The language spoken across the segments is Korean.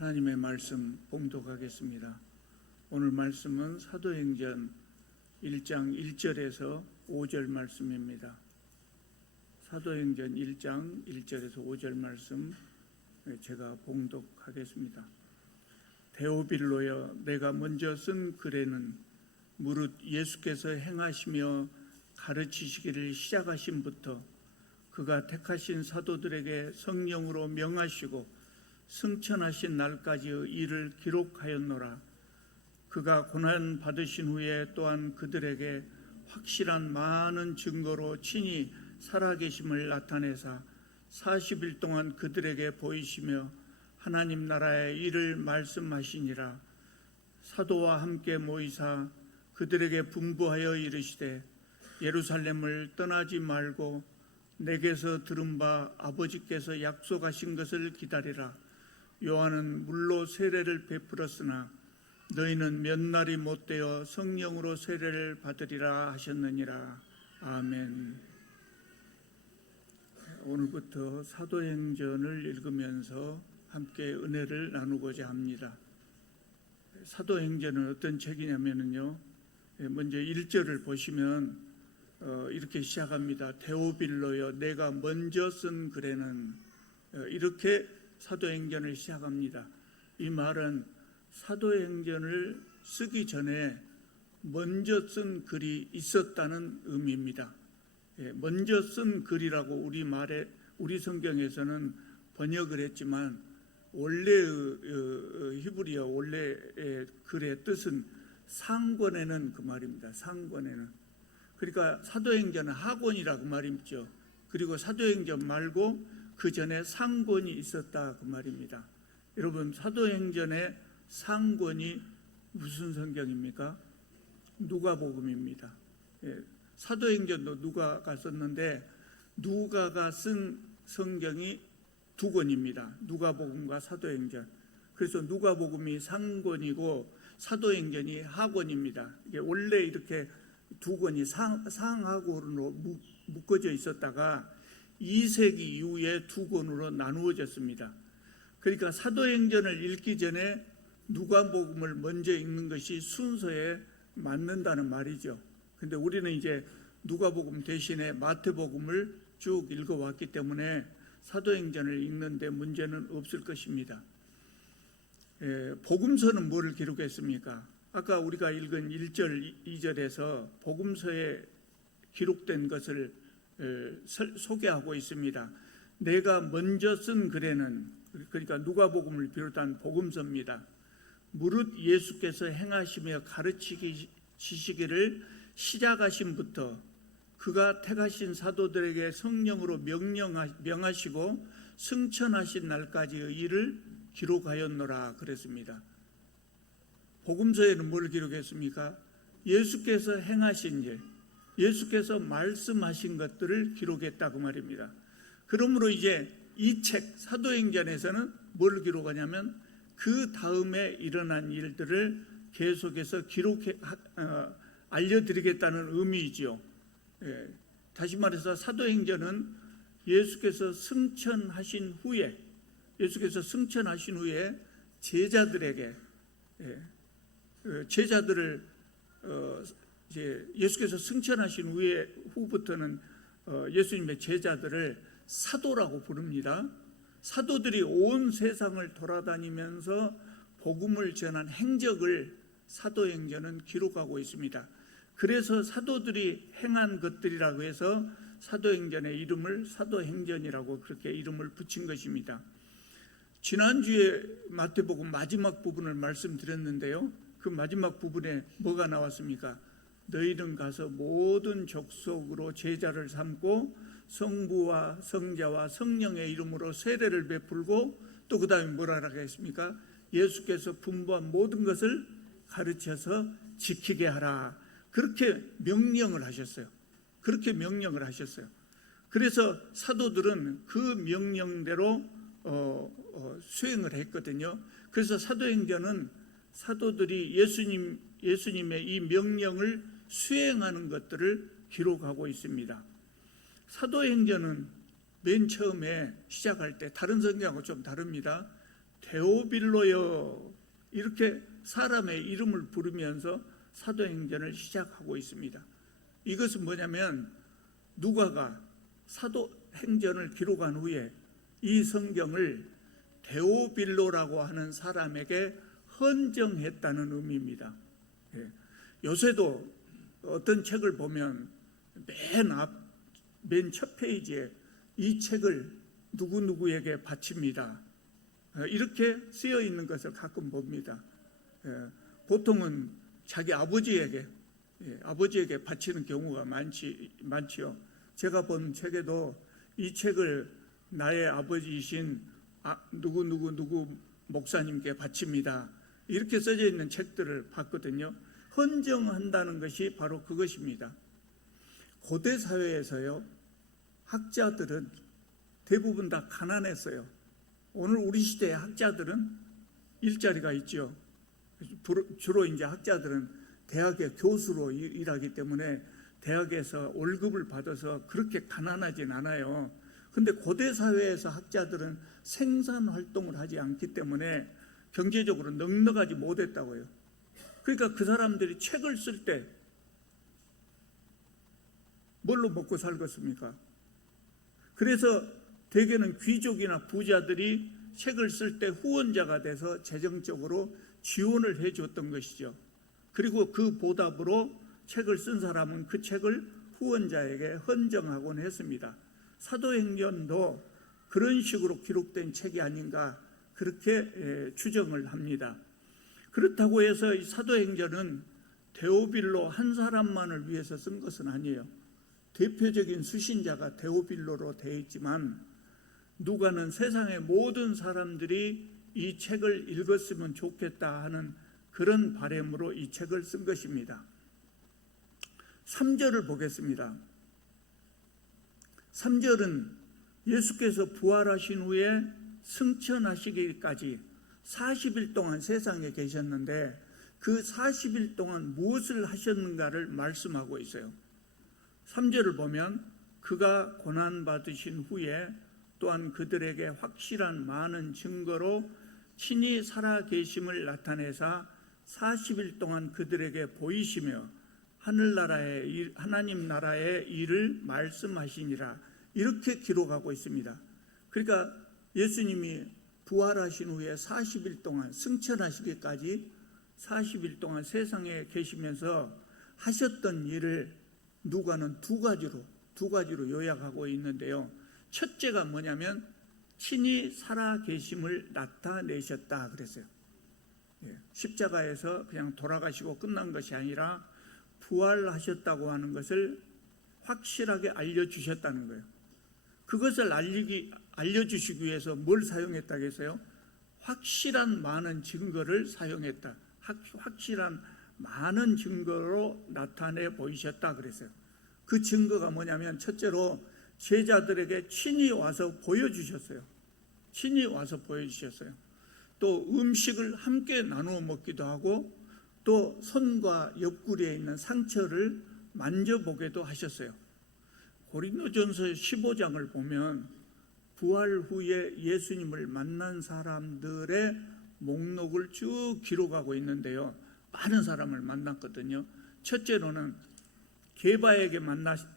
하나님의 말씀 봉독하겠습니다. 오늘 말씀은 사도행전 1장 1절에서 5절 말씀입니다. 사도행전 1장 1절에서 5절 말씀 제가 봉독하겠습니다. 데오빌로여, 내가 먼저 쓴 글에는 무릇 예수께서 행하시며 가르치시기를 시작하신부터 그가 택하신 사도들에게 성령으로 명하시고 승천하신 날까지의 일을 기록하였노라. 그가 고난 받으신 후에 또한 그들에게 확실한 많은 증거로 친히 살아계심을 나타내사 40일 동안 그들에게 보이시며 하나님 나라의 일을 말씀하시니라. 사도와 함께 모이사 그들에게 분부하여 이르시되 예루살렘을 떠나지 말고 내게서 들은 바 아버지께서 약속하신 것을 기다리라. 요한은 물로 세례를 베풀었으나 너희는 몇 날이 못되어 성령으로 세례를 받으리라 하셨느니라. 아멘. 오늘부터 사도행전을 읽으면서 함께 은혜를 나누고자 합니다. 사도행전은 어떤 책이냐면요, 먼저 1절을 보시면 이렇게 시작합니다. 데오빌로여, 내가 먼저 쓴 글에는, 이렇게 사도행전을 시작합니다. 이 말은 사도행전을 쓰기 전에 먼저 쓴 글이 있었다는 의미입니다. 먼저 쓴 글이라고 우리 성경에서는 번역을 했지만 원래의 히브리어 원래의 글의 뜻은 상권에는 그 말입니다. 상권에는. 그러니까 사도행전은 하권이라고 말이죠. 그리고 사도행전 말고 그 전에 상권이 있었다 그 말입니다. 여러분, 사도행전의 상권이 무슨 성경입니까? 누가복음입니다. 사도행전도 누가가 썼는데 누가가 쓴 성경이 두 권입니다. 누가복음과 사도행전. 그래서 누가복음이 상권이고 사도행전이 하권입니다. 이게 원래 이렇게 두 권이 상하권으로 묶어져 있었다가 2세기 이후에 두 권으로 나누어졌습니다. 그러니까 사도행전을 읽기 전에 누가복음을 먼저 읽는 것이 순서에 맞는다는 말이죠. 근데 우리는 이제 누가복음 대신에 마태복음을 쭉 읽어왔기 때문에 사도행전을 읽는데 문제는 없을 것입니다. 복음서는 뭐를 기록했습니까? 아까 우리가 읽은 1절, 2절에서 복음서에 기록된 것을 소개하고 있습니다. 내가 먼저 쓴 글에는, 그러니까 누가복음을 비롯한 복음서입니다. 무릇 예수께서 행하시며 가르치시기를 시작하신부터 그가 택하신 사도들에게 성령으로 명하시고 승천하신 날까지의 일을 기록하였노라 그랬습니다. 복음서에는 뭘 기록했습니까? 예수께서 행하신 일, 예수께서 말씀하신 것들을 기록했다고 말입니다. 그러므로 이제 이 책 사도행전에서는 뭘 기록하냐면 그 다음에 일어난 일들을 계속해서 알려드리겠다는 의미이지요. 다시 말해서 사도행전은 예수께서 승천하신 후에 제자들에게 제자들을 이제 예수께서 승천하신 후부터는 예수님의 제자들을 사도라고 부릅니다. 사도들이 온 세상을 돌아다니면서 복음을 전한 행적을 사도행전은 기록하고 있습니다. 그래서 사도들이 행한 것들이라고 해서 사도행전의 이름을 사도행전이라고 그렇게 이름을 붙인 것입니다. 지난주에 마태복음 마지막 부분을 말씀드렸는데요. 그 마지막 부분에 뭐가 나왔습니까? 너희는 가서 모든 족속으로 제자를 삼고 성부와 성자와 성령의 이름으로 세례를 베풀고 또 그 다음에 뭐라 하겠습니까? 예수께서 분부한 모든 것을 가르쳐서 지키게 하라. 그렇게 명령을 하셨어요. 그래서 사도들은 그 명령대로 수행을 했거든요. 그래서 사도행전은 사도들이 예수님의 이 명령을 수행하는 것들을 기록하고 있습니다. 사도행전은 맨 처음에 시작할 때 다른 성경하고 좀 다릅니다. 데오빌로여, 이렇게 사람의 이름을 부르면서 사도행전을 시작하고 있습니다. 이것은 뭐냐면 누가가 사도행전을 기록한 후에 이 성경을 데오빌로라고 하는 사람에게 헌정했다는 의미입니다. 요새도 어떤 책을 보면 맨 첫 페이지에 이 책을 누구누구에게 바칩니다, 이렇게 쓰여 있는 것을 가끔 봅니다. 보통은 자기 아버지에게 바치는 경우가 많지요. 제가 본 책에도 이 책을 나의 아버지이신 누구 목사님께 바칩니다, 이렇게 써져 있는 책들을 봤거든요. 헌정한다는 것이 바로 그것입니다. 고대 사회에서요, 학자들은 대부분 다 가난했어요. 오늘 우리 시대의 학자들은 일자리가 있죠. 주로 이제 학자들은 대학의 교수로 일하기 때문에 대학에서 월급을 받아서 그렇게 가난하진 않아요. 근데 고대 사회에서 학자들은 생산 활동을 하지 않기 때문에 경제적으로 넉넉하지 못했다고요. 그러니까 그 사람들이 책을 쓸 때 뭘로 먹고 살겠습니까? 그래서 대개는 귀족이나 부자들이 책을 쓸 때 후원자가 돼서 재정적으로 지원을 해줬던 것이죠. 그리고 그 보답으로 책을 쓴 사람은 그 책을 후원자에게 헌정하곤 했습니다. 사도행전도 그런 식으로 기록된 책이 아닌가, 그렇게 추정을 합니다. 그렇다고 해서 이 사도행전은 데오빌로 한 사람만을 위해서 쓴 것은 아니에요. 대표적인 수신자가 데오빌로로 되어 있지만 누가는 세상의 모든 사람들이 이 책을 읽었으면 좋겠다 하는 그런 바람으로 이 책을 쓴 것입니다. 3절을 보겠습니다. 3절은 예수께서 부활하신 후에 승천하시기까지 40일 동안 세상에 계셨는데 그 40일 동안 무엇을 하셨는가를 말씀하고 있어요. 3절을 보면 그가 고난받으신 후에 또한 그들에게 확실한 많은 증거로 친히 살아계심을 나타내사 40일 동안 그들에게 보이시며 하나님 나라의 일을 말씀하시니라, 이렇게 기록하고 있습니다. 그러니까 예수님이 부활하신 후에 40일 동안 승천하시기까지 40일 동안 세상에 계시면서 하셨던 일을 누가는 두 가지로 요약하고 있는데요. 첫째가 뭐냐면 친히 살아계심을 나타내셨다 그랬어요. 십자가에서 그냥 돌아가시고 끝난 것이 아니라 부활하셨다고 하는 것을 확실하게 알려주셨다는 거예요. 그것을 알려주시기 위해서 뭘 사용했다고 했어요? 확실한 많은 증거를 사용했다. 확실한 많은 증거로 나타내 보이셨다 그랬어요. 그 증거가 뭐냐면 첫째로 제자들에게 친히 와서 보여주셨어요. 또 음식을 함께 나누어 먹기도 하고 또 손과 옆구리에 있는 상처를 만져보게도 하셨어요. 고린도전서 15장을 보면 부활 후에 예수님을 만난 사람들의 목록을 쭉 기록하고 있는데요. 많은 사람을 만났거든요. 첫째로는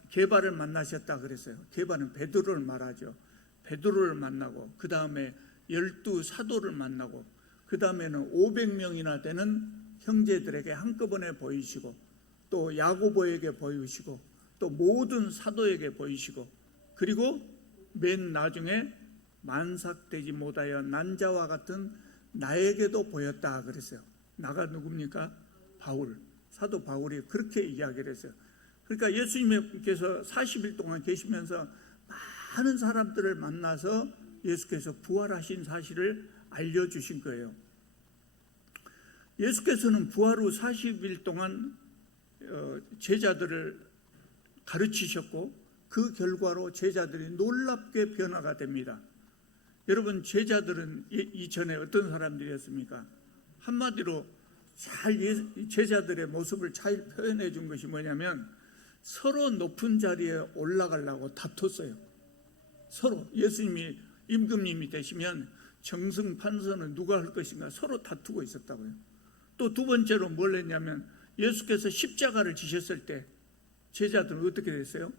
게바를 만나셨다 그랬어요. 게바는 베드로를 말하죠. 베드로를 만나고 그 다음에 12 사도를 만나고 그 다음에는 500명이나 되는 형제들에게 한꺼번에 보이시고 또 야고보에게 보이시고 또 모든 사도에게 보이시고 그리고 맨 나중에 만삭되지 못하여 난 자와 같은 나에게도 보였다 그랬어요. 나가 누굽니까? 바울, 사도 바울이 그렇게 이야기를 했어요. 그러니까 예수님께서 40일 동안 계시면서 많은 사람들을 만나서 예수께서 부활하신 사실을 알려주신 거예요. 예수께서는 부활 후 40일 동안 제자들을 가르치셨고 그 결과로 제자들이 놀랍게 변화가 됩니다. 여러분, 제자들은 이전에 어떤 사람들이었습니까? 한마디로 제자들의 모습을 잘 표현해 준 것이 뭐냐면 서로 높은 자리에 올라가려고 다퉜어요. 서로 예수님이 임금님이 되시면 정승 판서는 누가 할 것인가 서로 다투고 있었다고요. 또 두 번째로 뭘 했냐면 예수께서 십자가를 지셨을 때 제자들은 어떻게 됐어요?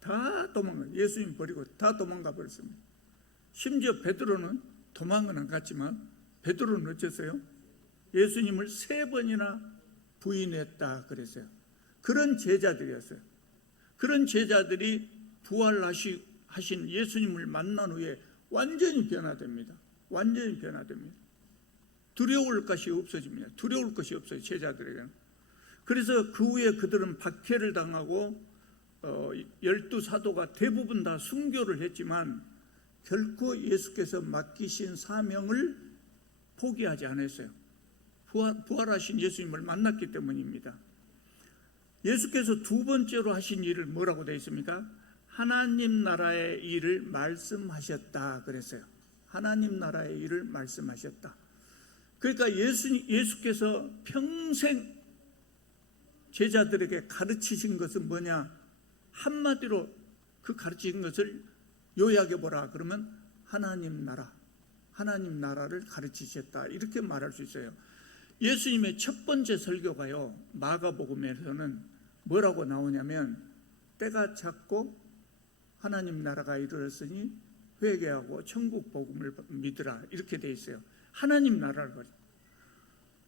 다 도망가, 예수님 버리고 다 도망가 버렸습니다. 심지어 베드로는 도망은 안 갔지만 베드로는 어땠어요? 예수님을 3번이나 부인했다 그랬어요. 그런 제자들이었어요. 그런 제자들이 부활하신 예수님을 만난 후에 완전히 변화됩니다. 완전히 변화됩니다. 두려울 것이 없어집니다. 두려울 것이 없어요, 제자들에게는. 그래서 그 후에 그들은 박해를 당하고 12사도가 대부분 다 순교를 했지만 결코 예수께서 맡기신 사명을 포기하지 않았어요. 부활하신 예수님을 만났기 때문입니다. 예수께서 두 번째로 하신 일을 뭐라고 되어 있습니까? 하나님 나라의 일을 말씀하셨다 그랬어요. 하나님 나라의 일을 말씀하셨다. 그러니까 예수께서 평생 제자들에게 가르치신 것은 뭐냐? 한마디로 그 가르치신 것을 요약해보라 그러면 하나님 나라를 가르치셨다 이렇게 말할 수 있어요. 예수님의 첫 번째 설교가요, 마가복음에서는 뭐라고 나오냐면 때가 찼고 하나님 나라가 이르렀으니 회개하고 천국 복음을 믿으라 이렇게 돼 있어요. 하나님 나라를 가르쳐.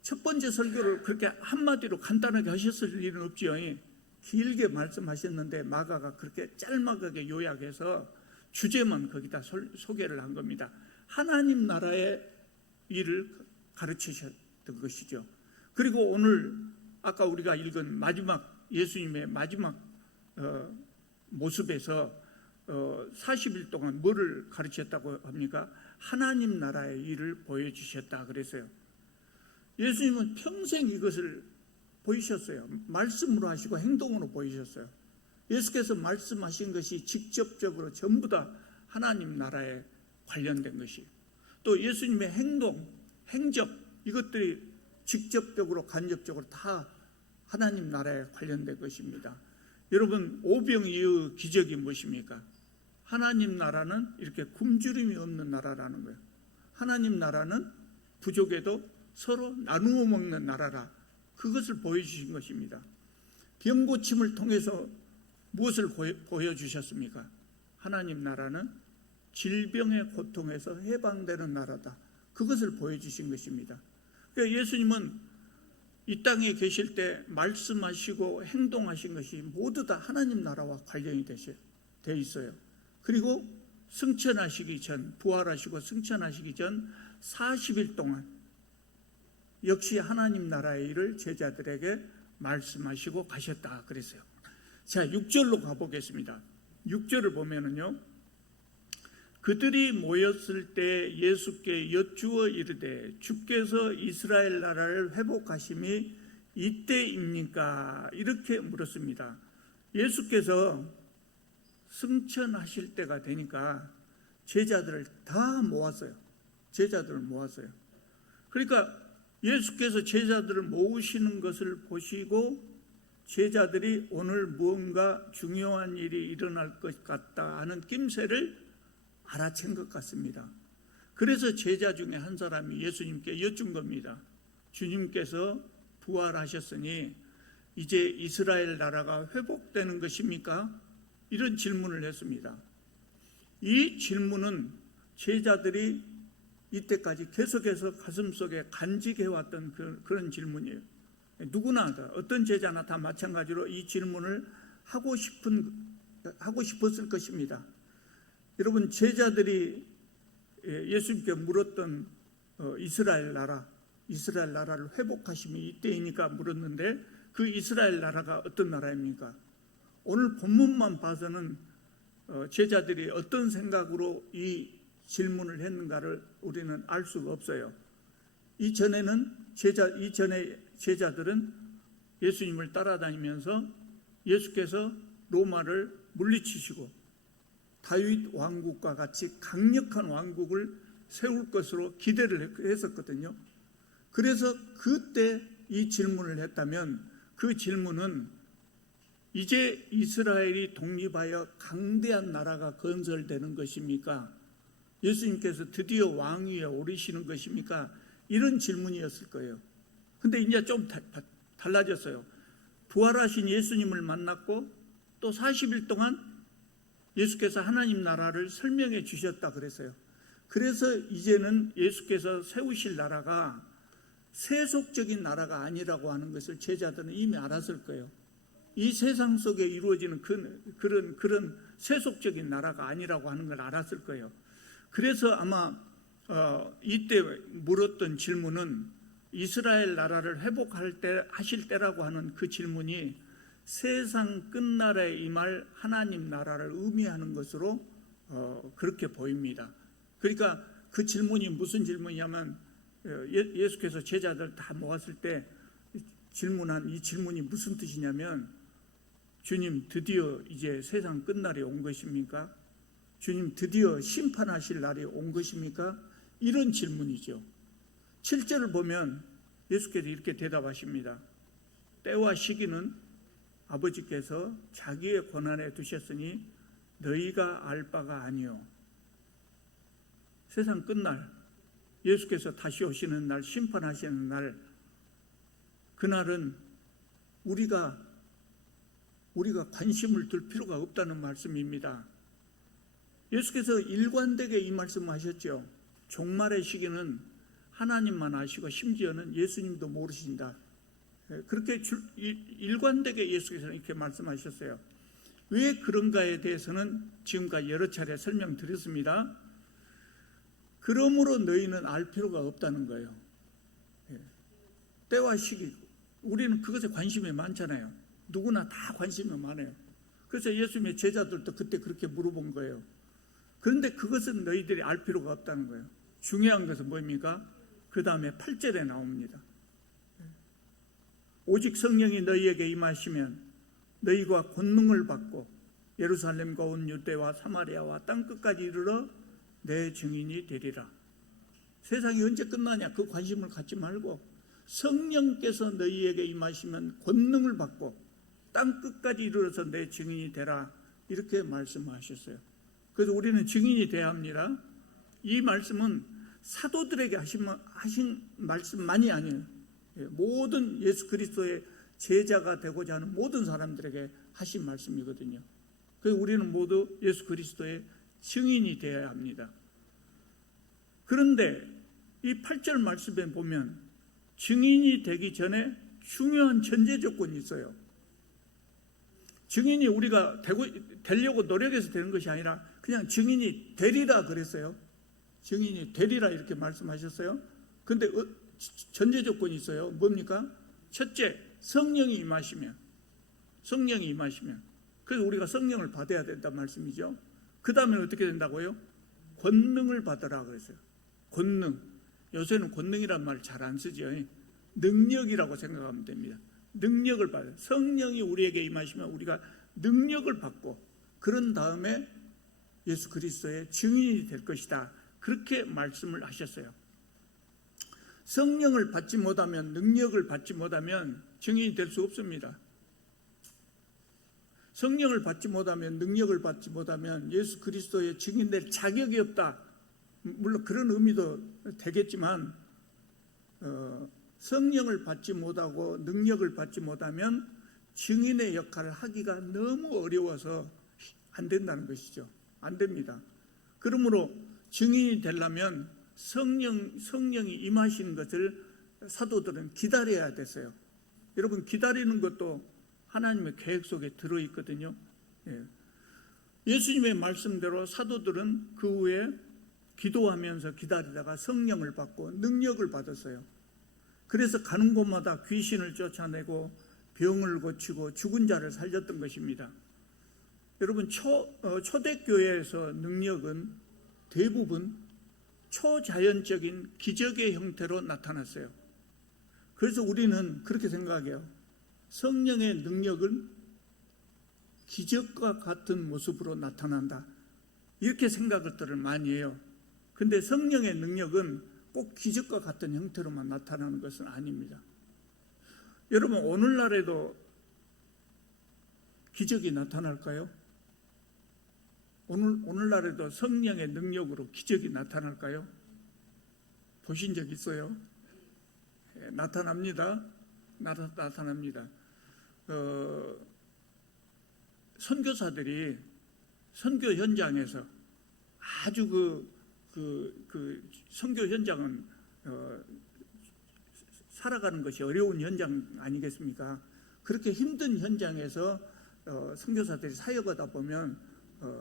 첫 번째 설교를 그렇게 한마디로 간단하게 하셨을 일은 없지요. 길게 말씀하셨는데 마가가 그렇게 짤막하게 요약해서 주제만 거기다 소개를 한 겁니다. 하나님 나라의 일을 가르치셨던 것이죠. 그리고 오늘 아까 우리가 읽은 마지막 예수님의 마지막 모습에서 40일 동안 뭐를 가르쳤다고 합니까? 하나님 나라의 일을 보여주셨다 그랬어요. 예수님은 평생 이것을 보이셨어요. 말씀으로 하시고 행동으로 보이셨어요. 예수께서 말씀하신 것이 직접적으로 전부 다 하나님 나라에 관련된 것이, 또 예수님의 행동, 행적 이것들이 직접적으로 간접적으로 다 하나님 나라에 관련된 것입니다. 여러분, 오병이의 기적이 무엇입니까? 하나님 나라는 이렇게 굶주림이 없는 나라라는 거예요. 하나님 나라는 부족에도 서로 나누어 먹는 나라라, 그것을 보여주신 것입니다. 병고침을 통해서 무엇을 보여주셨습니까? 하나님 나라는 질병의 고통에서 해방되는 나라다, 그것을 보여주신 것입니다. 그러니까 예수님은 이 땅에 계실 때 말씀하시고 행동하신 것이 모두 다 하나님 나라와 관련이 되어 있어요. 그리고 승천하시기 전, 부활하시고 승천하시기 전 40일 동안 역시 하나님 나라의 일을 제자들에게 말씀하시고 가셨다 그랬어요. 자, 6절로 가보겠습니다. 6절을 보면은요, 그들이 모였을 때 예수께 여쭈어 이르되 주께서 이스라엘 나라를 회복하심이 이때입니까? 이렇게 물었습니다. 예수께서 승천하실 때가 되니까 제자들을 다 모았어요. 제자들을 모았어요. 그러니까 예수께서 제자들을 모으시는 것을 보시고 제자들이 오늘 무언가 중요한 일이 일어날 것 같다 하는 낌새를 알아챈 것 같습니다. 그래서 제자 중에 한 사람이 예수님께 여쭌 겁니다. 주님께서 부활하셨으니 이제 이스라엘 나라가 회복되는 것입니까? 이런 질문을 했습니다. 이 질문은 제자들이 이때까지 계속해서 가슴속에 간직해왔던 그런 질문이에요. 누구나 어떤 제자나 다 마찬가지로 이 질문을 하고 싶었을 것입니다. 여러분, 제자들이 예수님께 물었던 이스라엘 나라를 회복하심이 이때이니까 물었는데 그 이스라엘 나라가 어떤 나라입니까? 오늘 본문만 봐서는 제자들이 어떤 생각으로 이 질문을 했는가를 우리는 알 수가 없어요. 이전에 제자들은 예수님을 따라다니면서 예수께서 로마를 물리치시고 다윗 왕국과 같이 강력한 왕국을 세울 것으로 기대를 했었거든요. 그래서 그때 이 질문을 했다면 그 질문은 이제 이스라엘이 독립하여 강대한 나라가 건설되는 것입니까? 예수님께서 드디어 왕 위에 오르시는 것입니까? 이런 질문이었을 거예요. 근데 이제 좀 달라졌어요. 부활하신 예수님을 만났고 또 40일 동안 예수께서 하나님 나라를 설명해 주셨다 그랬어요. 그래서 이제는 예수께서 세우실 나라가 세속적인 나라가 아니라고 하는 것을 제자들은 이미 알았을 거예요. 이 세상 속에 이루어지는 그런 세속적인 나라가 아니라고 하는 걸 알았을 거예요. 그래서 아마 이때 물었던 질문은 이스라엘 나라를 하실 때라고 하는 그 질문이 세상 끝날에 임할 하나님 나라를 의미하는 것으로 그렇게 보입니다. 그러니까 그 질문이 무슨 질문이냐면 예수께서 제자들 다 모았을 때 질문한 이 질문이 무슨 뜻이냐면, 주님 드디어 이제 세상 끝날이 온 것입니까? 주님 드디어 심판하실 날이 온 것입니까? 이런 질문이죠. 7절을 보면 예수께서 이렇게 대답하십니다. 때와 시기는 아버지께서 자기의 권한에 두셨으니 너희가 알 바가 아니요. 세상 끝날, 예수께서 다시 오시는 날, 심판하시는 날, 그날은 우리가 관심을 둘 필요가 없다는 말씀입니다. 예수께서 일관되게 이 말씀하셨죠. 종말의 시기는 하나님만 아시고 심지어는 예수님도 모르신다. 그렇게 일관되게 예수께서는 이렇게 말씀하셨어요. 왜 그런가에 대해서는 지금까지 여러 차례 설명드렸습니다. 그러므로 너희는 알 필요가 없다는 거예요. 때와 시기, 우리는 그것에 관심이 많잖아요. 누구나 다 관심이 많아요. 그래서 예수님의 제자들도 그때 그렇게 물어본 거예요. 그런데 그것은 너희들이 알 필요가 없다는 거예요. 중요한 것은 뭡니까? 그 다음에 8절에 나옵니다. 오직 성령이 너희에게 임하시면 너희가 권능을 받고 예루살렘과 온 유대와 사마리아와 땅끝까지 이르러 내 증인이 되리라. 세상이 언제 끝나냐 그 관심을 갖지 말고 성령께서 너희에게 임하시면 권능을 받고 땅끝까지 이르러서 내 증인이 되라, 이렇게 말씀하셨어요. 그래서 우리는 증인이 되어야 합니다. 이 말씀은 사도들에게 하신 말씀만이 아니에요. 모든 예수 그리스도의 제자가 되고자 하는 모든 사람들에게 하신 말씀이거든요. 그래서 우리는 모두 예수 그리스도의 증인이 되어야 합니다. 그런데 이 8절 말씀에 보면 증인이 되기 전에 중요한 전제 조건이 있어요. 증인이 우리가 되려고 노력해서 되는 것이 아니라 그냥 증인이 되리라 그랬어요. 증인이 되리라 이렇게 말씀하셨어요. 그런데 전제 조건이 있어요. 뭡니까? 첫째, 성령이 임하시면. 그래서 우리가 성령을 받아야 된다는 말씀이죠. 그 다음에 어떻게 된다고요? 권능을 받으라 그랬어요. 권능. 요새는 권능이란 말 잘 안 쓰죠. 능력이라고 생각하면 됩니다. 능력을 받아요. 성령이 우리에게 임하시면 우리가 능력을 받고 그런 다음에 예수 그리스도의 증인이 될 것이다. 그렇게 말씀을 하셨어요. 성령을 받지 못하면, 능력을 받지 못하면 증인이 될 수 없습니다. 성령을 받지 못하면, 능력을 받지 못하면 예수 그리스도의 증인될 자격이 없다. 물론 그런 의미도 되겠지만 성령을 받지 못하고 능력을 받지 못하면 증인의 역할을 하기가 너무 어려워서 안 된다는 것이죠. 안 됩니다. 그러므로 증인이 되려면 성령이 임하시는 것을 사도들은 기다려야 됐어요. 여러분, 기다리는 것도 하나님의 계획 속에 들어있거든요. 예수님의 말씀대로 사도들은 그 후에 기도하면서 기다리다가 성령을 받고 능력을 받았어요. 그래서 가는 곳마다 귀신을 쫓아내고 병을 고치고 죽은 자를 살렸던 것입니다. 여러분, 초대교회에서 능력은 대부분 초자연적인 기적의 형태로 나타났어요. 그래서 우리는 그렇게 생각해요. 성령의 능력은 기적과 같은 모습으로 나타난다, 이렇게 생각들을 많이 해요. 근데 성령의 능력은 꼭 기적과 같은 형태로만 나타나는 것은 아닙니다. 여러분, 오늘날에도 기적이 나타날까요? 오늘날에도 성령의 능력으로 기적이 나타날까요? 보신 적 있어요? 나타납니다. 나타납니다. 선교사들이 선교 현장에서 아주 그 선교 현장은 살아가는 것이 어려운 현장 아니겠습니까? 그렇게 힘든 현장에서 선교사들이 사역하다 보면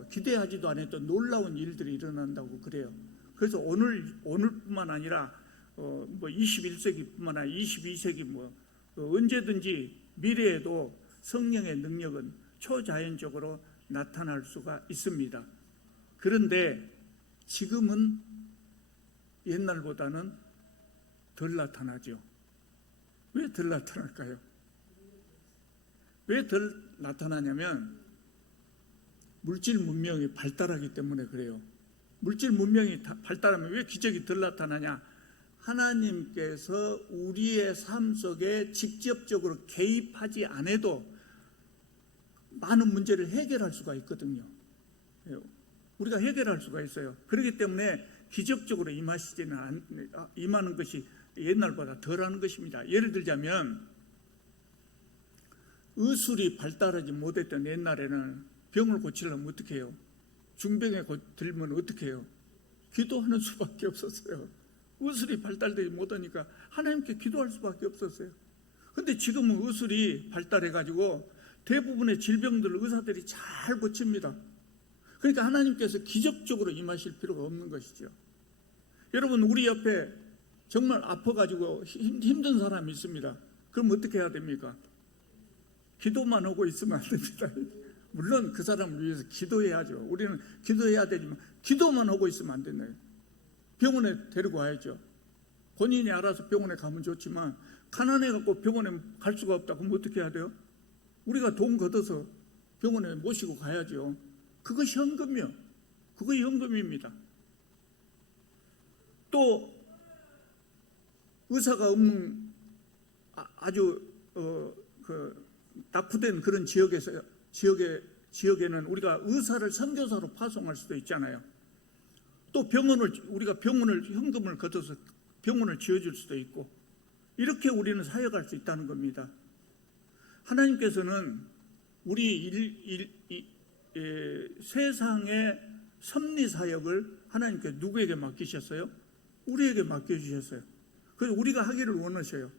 기대하지도 않았던 놀라운 일들이 일어난다고 그래요. 그래서 오늘뿐만 아니라 뭐 21세기뿐만 아니라 22세기 언제든지 미래에도 성령의 능력은 초자연적으로 나타날 수가 있습니다. 그런데 지금은 옛날보다는 덜 나타나죠. 왜 덜 나타날까요? 왜 덜 나타나냐면 물질 문명이 발달하기 때문에 그래요. 물질 문명이 발달하면 왜 기적이 덜 나타나냐? 하나님께서 우리의 삶 속에 직접적으로 개입하지 않아도 많은 문제를 해결할 수가 있거든요. 우리가 해결할 수가 있어요. 그렇기 때문에 기적적으로 임하는 것이 옛날보다 덜하는 것입니다. 예를 들자면 의술이 발달하지 못했던 옛날에는 병을 고치려면 어떻게 해요? 중병에 들면 어떻게 해요? 기도하는 수밖에 없었어요. 의술이 발달되지 못하니까 하나님께 기도할 수밖에 없었어요. 그런데 지금은 의술이 발달해가지고 대부분의 질병들을 의사들이 잘 고칩니다. 그러니까 하나님께서 기적적으로 임하실 필요가 없는 것이죠. 여러분, 우리 옆에 정말 아파가지고 힘든 사람이 있습니다. 그럼 어떻게 해야 됩니까? 기도만 하고 있으면 안 됩니다. 물론 그 사람을 위해서 기도해야죠. 우리는 기도해야 되지만 기도만 하고 있으면 안 된다. 병원에 데리고 와야죠. 본인이 알아서 병원에 가면 좋지만 가난해갖고 병원에 갈 수가 없다. 그럼 어떻게 해야 돼요? 우리가 돈 걷어서 병원에 모시고 가야죠. 그것이 헌금이요. 그거 헌금입니다. 또 의사가 없는 아주 낙후된 그런 지역에는 우리가 의사를 선교사로 파송할 수도 있잖아요. 또 우리가 병원을 현금을 걷어서 병원을 지어줄 수도 있고, 이렇게 우리는 사역할 수 있다는 겁니다. 하나님께서는 우리 세상의 섭리 사역을 하나님께 누구에게 맡기셨어요? 우리에게 맡겨주셨어요. 그래서 우리가 하기를 원하셔요.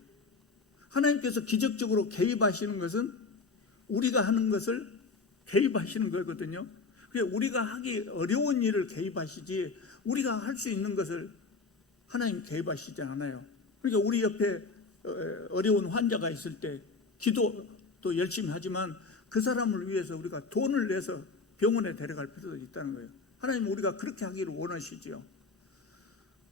하나님께서 기적적으로 개입하시는 것은 우리가 하는 것을 개입하시는 거거든요. 우리가 하기 어려운 일을 개입하시지 우리가 할 수 있는 것을 하나님 개입하시지 않아요. 그러니까 우리 옆에 어려운 환자가 있을 때 기도도 열심히 하지만 그 사람을 위해서 우리가 돈을 내서 병원에 데려갈 필요도 있다는 거예요. 하나님은 우리가 그렇게 하기를 원하시죠.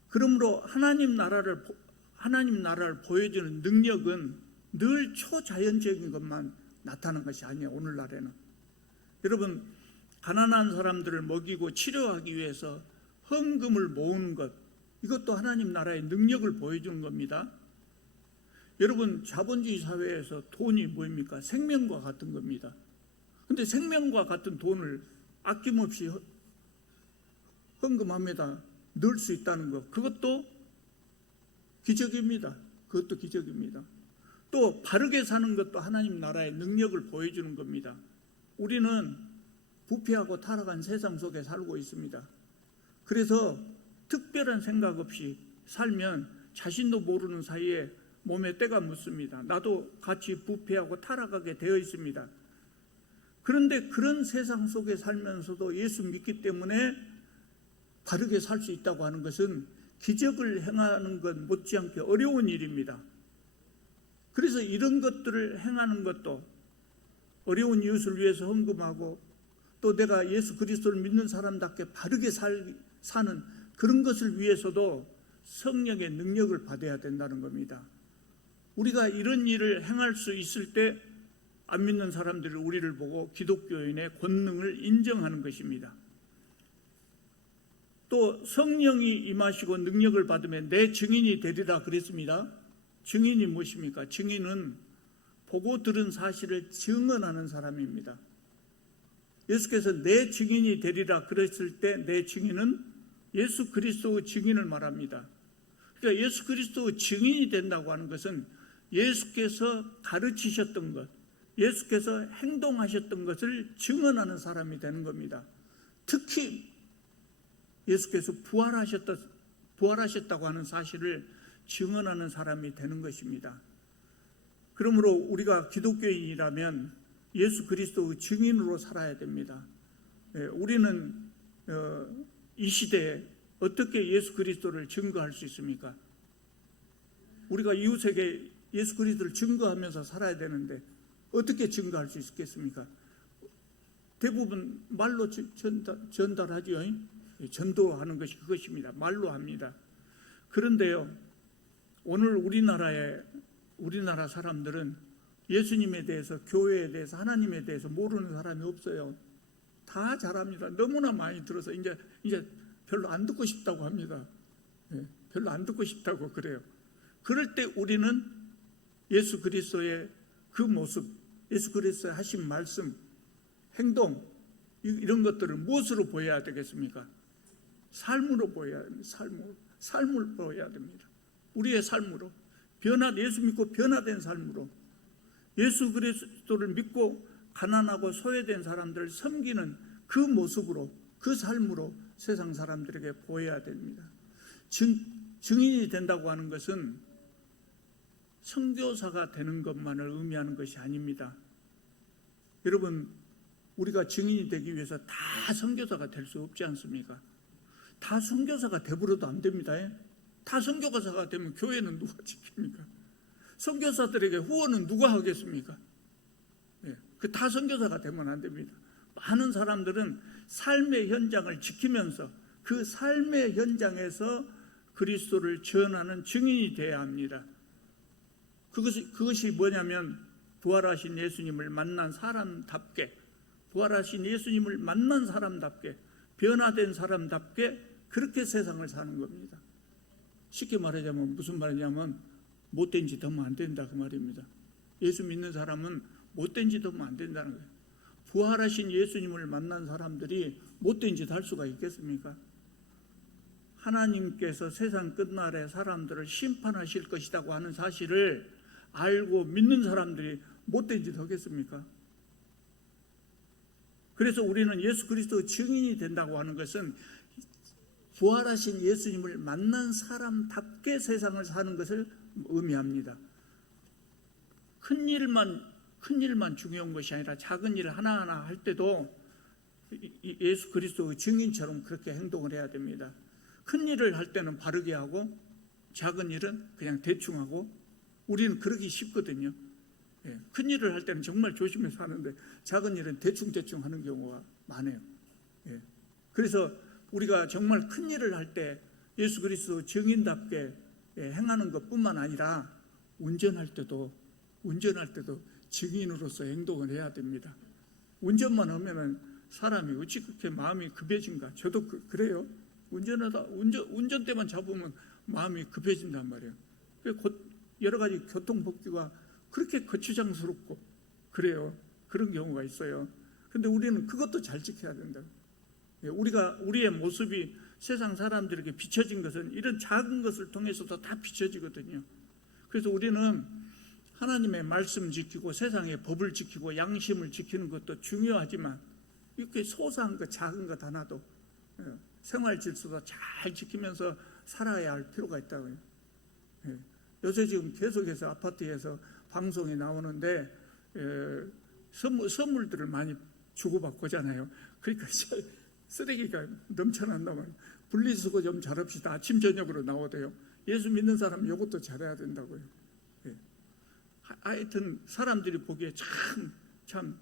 그러므로 하나님 나라를 보여주는 능력은 늘 초자연적인 것만 나타나는 것이 아니에요. 오늘날에는 여러분, 가난한 사람들을 먹이고 치료하기 위해서 헌금을 모으는 것, 이것도 하나님 나라의 능력을 보여주는 겁니다. 여러분, 자본주의 사회에서 돈이 뭐입니까? 생명과 같은 겁니다. 그런데 생명과 같은 돈을 아낌없이 헌금합니다. 넣을 수 있다는 것, 그것도 기적입니다. 그것도 기적입니다. 또 바르게 사는 것도 하나님 나라의 능력을 보여주는 겁니다. 우리는 부패하고 타락한 세상 속에 살고 있습니다. 그래서 특별한 생각 없이 살면 자신도 모르는 사이에 몸에 때가 묻습니다. 나도 같이 부패하고 타락하게 되어 있습니다. 그런데 그런 세상 속에 살면서도 예수 믿기 때문에 바르게 살 수 있다고 하는 것은 기적을 행하는 것 못지않게 어려운 일입니다. 그래서 이런 것들을 행하는 것도, 어려운 이웃을 위해서 헌금하고 또 내가 예수 그리스도를 믿는 사람답게 바르게 사는 그런 것을 위해서도 성령의 능력을 받아야 된다는 겁니다. 우리가 이런 일을 행할 수 있을 때 안 믿는 사람들이 우리를 보고 기독교인의 권능을 인정하는 것입니다. 또 성령이 임하시고 능력을 받으면 내 증인이 되리라 그랬습니다. 증인이 무엇입니까? 증인은 보고 들은 사실을 증언하는 사람입니다. 예수께서 내 증인이 되리라 그랬을 때 내 증인은 예수 그리스도의 증인을 말합니다. 그러니까 예수 그리스도의 증인이 된다고 하는 것은 예수께서 가르치셨던 것, 예수께서 행동하셨던 것을 증언하는 사람이 되는 겁니다. 특히 예수께서 부활하셨다고 하는 사실을 증언하는 사람이 되는 것입니다. 그러므로 우리가 기독교인이라면 예수 그리스도의 증인으로 살아야 됩니다. 우리는 이 시대에 어떻게 예수 그리스도를 증거할 수 있습니까? 우리가 이웃에게 예수 그리스도를 증거하면서 살아야 되는데 어떻게 증거할 수 있겠습니까? 대부분 말로 전달하죠. 전도하는 것이 그것입니다. 말로 합니다. 그런데요, 오늘 우리나라 사람들은 예수님에 대해서, 교회에 대해서, 하나님에 대해서 모르는 사람이 없어요. 다 잘합니다. 너무나 많이 들어서 이제 별로 안 듣고 싶다고 합니다. 별로 안 듣고 싶다고 그래요. 그럴 때 우리는 예수 그리스도의 그 모습, 예수 그리스도의 하신 말씀, 행동, 이런 것들을 무엇으로 보여야 되겠습니까? 삶으로 보여야 됩니다. 삶을 보여야 됩니다. 우리의 삶으로, 예수 믿고 변화된 삶으로, 예수 그리스도를 믿고 가난하고 소외된 사람들을 섬기는 그 모습으로, 그 삶으로 세상 사람들에게 보여야 됩니다. 증인이 된다고 하는 것은 선교사가 되는 것만을 의미하는 것이 아닙니다. 여러분, 우리가 증인이 되기 위해서 다 선교사가 될 수 없지 않습니까? 다 선교사가 되버려도 안 됩니다. 다 선교사가 되면 교회는 누가 지킵니까? 선교사들에게 후원은 누가 하겠습니까? 그 다 선교사가 되면 안 됩니다. 많은 사람들은 삶의 현장을 지키면서 그 삶의 현장에서 그리스도를 전하는 증인이 되어야 합니다. 그것이 뭐냐면 부활하신 예수님을 만난 사람답게, 부활하신 예수님을 만난 사람답게, 변화된 사람답게 그렇게 세상을 사는 겁니다. 쉽게 말하자면 무슨 말이냐면 못된 짓 하면 안 된다 그 말입니다. 예수 믿는 사람은 못된 짓 하면 안 된다는 거예요. 부활하신 예수님을 만난 사람들이 못된 짓 할 수가 있겠습니까? 하나님께서 세상 끝날에 사람들을 심판하실 것이라고 하는 사실을 알고 믿는 사람들이 못된 짓 하겠습니까? 그래서 우리는 예수 그리스도 증인이 된다고 하는 것은 부활하신 예수님을 만난 사람답게 세상을 사는 것을 의미합니다. 큰 일만 중요한 것이 아니라 작은 일을 하나하나 할 때도 예수 그리스도의 증인처럼 그렇게 행동을 해야 됩니다. 큰 일을 할 때는 바르게 하고 작은 일은 그냥 대충 하고, 우리는 그러기 쉽거든요. 큰 일을 할 때는 정말 조심해서 하는데 작은 일은 대충 하는 경우가 많아요. 그래서 우리가 정말 큰 일을 할 때 예수 그리스도 증인답게 행하는 것뿐만 아니라 운전할 때도 증인으로서 행동을 해야 됩니다. 운전만 하면은 사람이 어찌 그렇게 마음이 급해진가? 저도 그래요. 운전 때만 잡으면 마음이 급해진단 말이에요. 여러 가지 교통법규가 그렇게 거추장스럽고 그래요. 그런 경우가 있어요. 그런데 우리는 그것도 잘 지켜야 된다. 우리의 모습이 세상 사람들에게 비춰진 것은 이런 작은 것을 통해서도 다 비춰지거든요. 그래서 우리는 하나님의 말씀 지키고 세상의 법을 지키고 양심을 지키는 것도 중요하지만 이렇게 소소한 것, 작은 것 하나도 생활 질서도 잘 지키면서 살아야 할 필요가 있다고요. 요새 지금 계속해서 아파트에서 방송이 나오는데 선물들을 많이 주고받고 하잖아요. 그러니까 쓰레기가 넘쳐난다면 분리수거 좀 잘합시다. 아침 저녁으로 나오대요. 예수 믿는 사람은 이것도 잘해야 된다고요. 하여튼 사람들이 보기에 참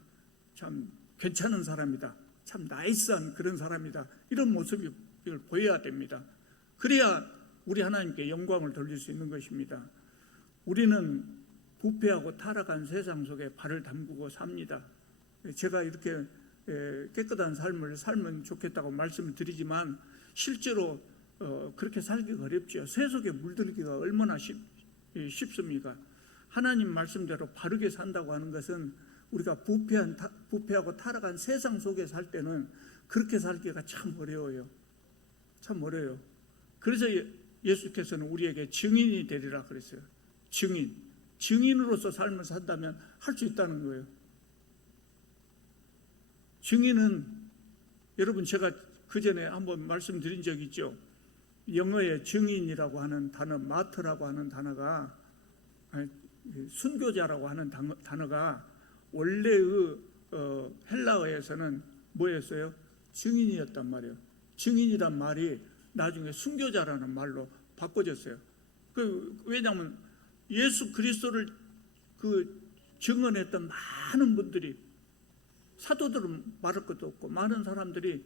괜찮은 사람이다, 참 나이스한 그런 사람이다, 이런 모습을 보여야 됩니다. 그래야 우리 하나님께 영광을 돌릴 수 있는 것입니다. 우리는 부패하고 타락한 세상 속에 발을 담그고 삽니다. 제가 이렇게 깨끗한 삶을 살면 좋겠다고 말씀을 드리지만 실제로 그렇게 살기가 어렵죠. 새 속에 물들기가 얼마나 쉽습니까? 하나님 말씀대로 바르게 산다고 하는 것은 우리가 부패하고 타락한 세상 속에 살 때는 그렇게 살기가 참 어려워요. 참 어려워요. 그래서 예수께서는 우리에게 증인이 되리라 그랬어요. 증인으로서 삶을 산다면 할 수 있다는 거예요. 증인은 여러분, 제가 그전에 한번 말씀드린 적이 있죠. 영어의 증인이라고 하는 단어, 마터라고 하는 단어가, 순교자라고 하는 단어가 원래의 헬라어에서는 뭐였어요? 증인이었단 말이에요. 증인이란 말이 나중에 순교자라는 말로 바꿔졌어요. 왜냐하면 예수 그리스도를 증언했던 많은 분들이, 사도들은 말할 것도 없고 많은 사람들이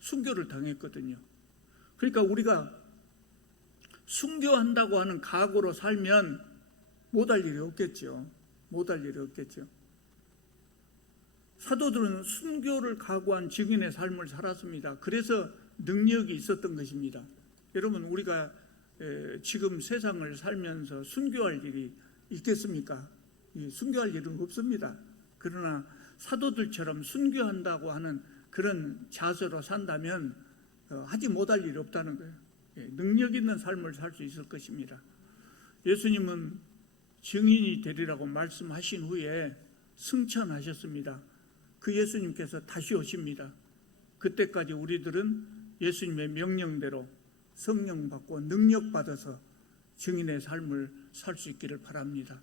순교를 당했거든요. 그러니까 우리가 순교한다고 하는 각오로 살면 못할 일이 없겠죠. 못할 일이 없겠죠. 사도들은 순교를 각오한 증인의 삶을 살았습니다. 그래서 능력이 있었던 것입니다. 여러분, 우리가 지금 세상을 살면서 순교할 일이 있겠습니까? 순교할 일은 없습니다. 그러나 사도들처럼 순교한다고 하는 그런 자세로 산다면 하지 못할 일이 없다는 거예요. 능력 있는 삶을 살 수 있을 것입니다. 예수님은 증인이 되리라고 말씀하신 후에 승천하셨습니다. 그 예수님께서 다시 오십니다. 그때까지 우리들은 예수님의 명령대로 성령 받고 능력 받아서 증인의 삶을 살 수 있기를 바랍니다.